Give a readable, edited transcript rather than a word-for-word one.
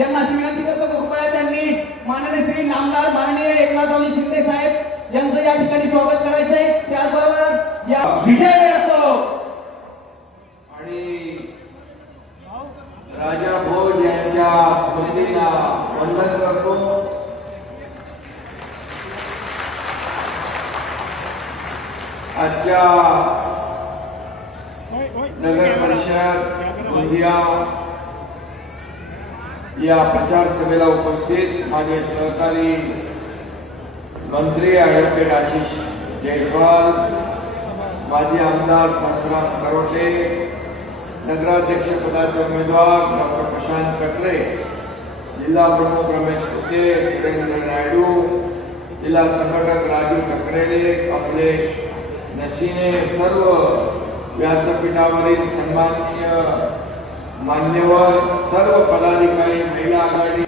यांना अशी विनंती करतो की कृपया त्यांनी माननीय श्री नामदार माननीय एकनाथरावजी शिंदे साहेब यांचं या ठिकाणी स्वागत करायचंय। त्याचबरोबर या विजय असो आणि राजा भोज यांच्या स्मृतीला वंदन करतो। आजच्या नगर परिषद गोंदिया या प्रचार सभेला उपस्थित माननीय सहकारी मंत्री ॲडव्होकेट आशिष जयस्वाल, माजी आमदार संग्राम करोटे, नगराध्यक्ष पदाचे उमेदवार डॉक्टर प्रशांत कटरे, जिल्हा प्रमुख रमेश कुटे, सुरेंद्र नायडू, जिल्हा संघटक राजू टकरेले, कमलेश नशिने, सर्व व्यासपीठावरील सन्माननीय मान्यवर, सर्व पदाधिकारी, महिला आघाडी